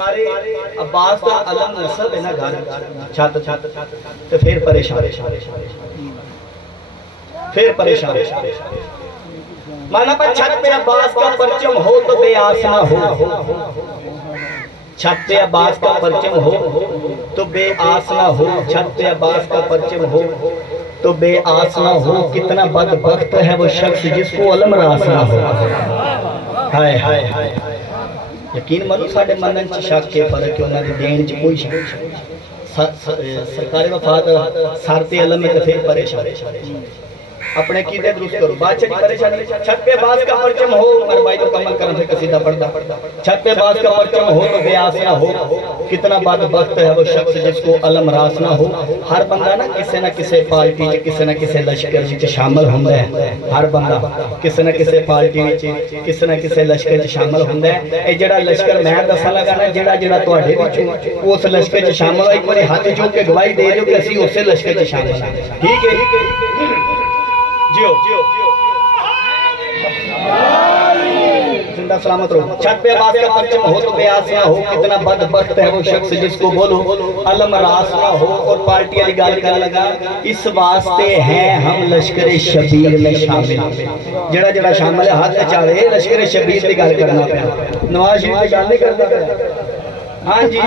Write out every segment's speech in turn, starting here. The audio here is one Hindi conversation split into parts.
सारे अब्बास का अलम नस्ब है ना घर छत तो फिर परेशान माना पर छत पे अब्बास का परचम हो तो बेआस ना हो, छत पे अब्बास का परचम हो तो बेआस ना हो, छत पे अब्बास का परचम हो तो बेआस ना हो। कितना बदबख्त है वो शख्स जिसको अलम रास ना हो। हाय हाय हाय यकीन मानो साडे मनन च शक के फर्क है उन्हां दी देन च कोई शक सरकारी वफात सर ते अलम है तो फिर परेशान अपने कीदे दुरुस्त करो बाद में परेशानी। छत पे बास का परचम हो मेरे भाई तो कमल करन से कसीदा पढ़दा छत पे बास का परचम हो तो बेआस ना हो। कितना बदबख्त है वो शख्स जिसको अलम रास ना हो। हर बंदा ना किसी पार्टी च किसी ना किसी लश्कर च शामिल हुंदा है। हर बंदा किसी ना किसी पार्टी च किसी ना किसी लश्कर च शामिल हुंदा है। ए जेड़ा लश्कर मैं दसन लगा ना जेड़ा जेड़ा तुहाडे विचों उस लश्कर च शामिल है एक बार हाथ जोड़ के गवाही दे दियो कि असीं उस लश्कर च शामिल हां। ठीक है जियो जिंदा सलामत रहो। छत पे अब्बास का परचम हो तो बेआस ना हो। कितना बदबख्त है वो शख्स जिसको बोलो अलम रास ना हो। और पार्टी वाली गाल कर लगा इस वास्ते हैं हम लश्कर शबीर में शामिल। जेड़ा जेड़ा शामिल है हाथ चाड़े लश्कर शबीर की गल करना पे नवाज शरीफ की गल नहीं करता। हाँ जी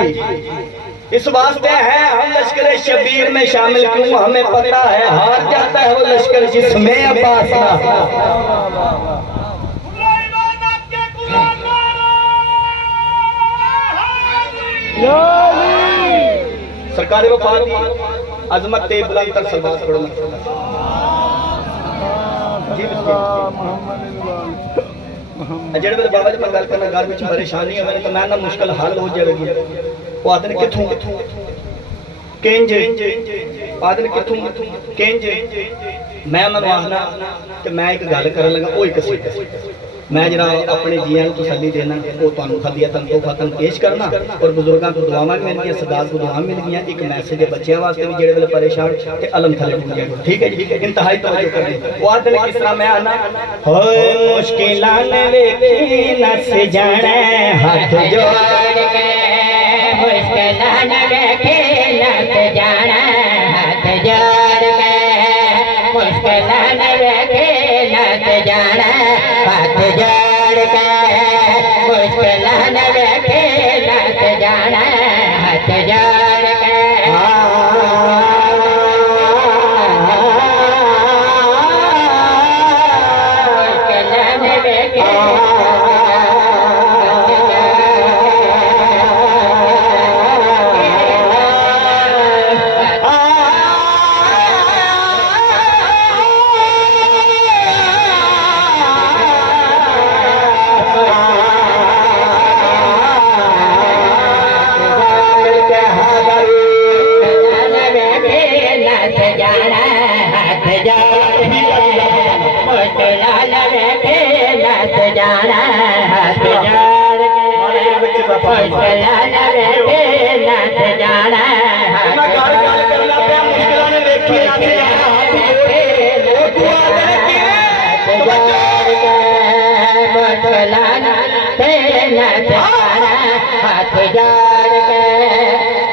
इस वास्ते है हम लश्कर शबीर में शामिल क्यों हमें पता है हार जाता है वो लश्कर जिसमें अब्बास ना। सरकार वफात अजमत बुलंद तक सलवात पढ़ो जेड़े मेरे बाबा जी मैं गल करना घर में परेशानी है तो मैं ना मुश्किल हल हो जाएगी। वो आदमी किथों केंज आदमी किथों केंज मैं उन्होंने आखना कि मैं एक गल कर लगा वो एक सी मैं जरा अपने जियां तसल्ली देना वो तुहानू खदियतन तोहफतन पेश करना और बुजुर्गों को दुआवां मिल गई सरदार को दुआ मिल गई। एक मैसेज है बच्चों वास्ते भी जेड़े वेले परेशान ते अलम थले टूट गया। ठीक है जी इंतहाई तवज्जो कर दे। वो आदमी किस तरह मैं आना होए मुश्किलां ने वेखी नस जाने हाथ जोड़ के मुश्किलां ने वेखी नस जाने हाथ जोड़ के मुश्किलां ने वेखी नस जाने हाथ जोड़ के मुश्किलां ने वेखी नस जाने हाथ जोड़ के मुश्किलां ने वेखी हाथ जोड़ के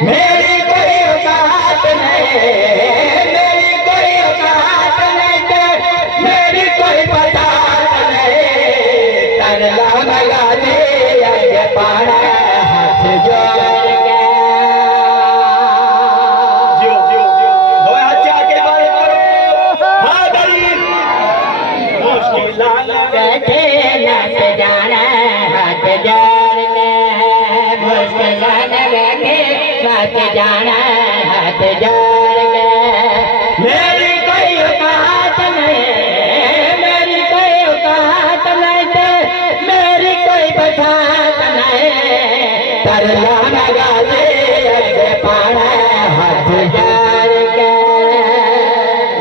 मेरी कोई औकात नहीं मेरी कोई औकात नहीं मेरी कोई बतात नहीं तरला लगा दे आगे पाना हाथ जोड़ के जो दो हाथ जाके बात करो हाँ गरीब मुश्किलां बैठे नस जाना हाथ जोड़ के मुश्किलां बैठे नस जाना हाथ जोड़ के मेरी कोई औकात नहीं मेरी कोई औकात नहीं मेरी कोई बसात नहीं तरला लगा दे आगे पाना हाथ जोड़ के।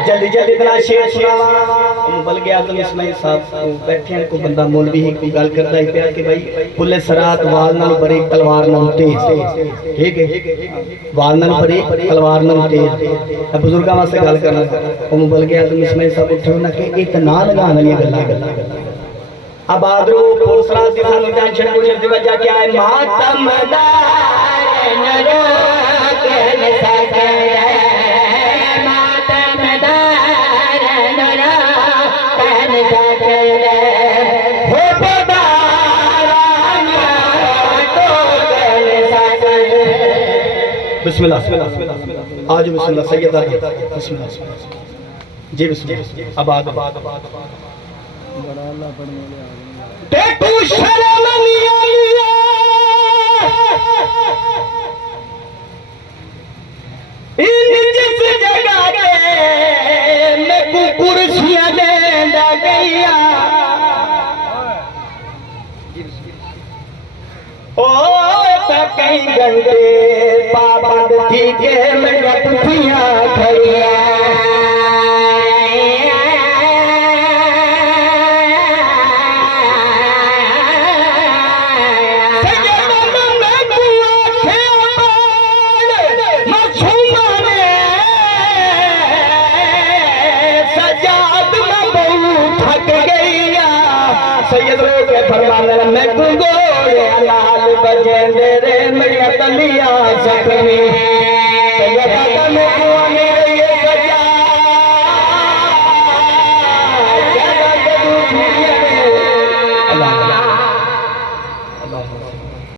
जल्दी जल्दी इतना शेर सुनावा बल गया आजम इस्माइल साहब बैठे हैं को बंदा मौलवी ही कोई गल करता है प्यार के भाई फुले सरात वाल नाल बड़ी तलवार नाल तेज। ठीक है वाल नाल बड़ी तलवार नाल तेज बुजुर्गां वास्ते गल करना ओ बल गया आजम इस्माइल साहब उठे ना कि इतना लगाने वाली गल्लां अब आदरो पोसरा दिखाने टेंशन कुछ दी वजह क्या है मातम दार नरो कल सके मातम दार नरो कल सके हो पदारा तो कल सके बिस्मिल्लाह आज बिस्मिल्लाह सैयदा बिस्मिल्लाह जी बिस्मिल्लाह अब देखो शर्म लिया इन जिस जगह के मैं कुर्सियां देंदा गईया ओ तो कई घंटे पाबंद थी के मेरा पुठिया खड़िया फरमाने में गुंगोरे लाल बजेंदे रे मेरी तलिया जख्मी सैयदा में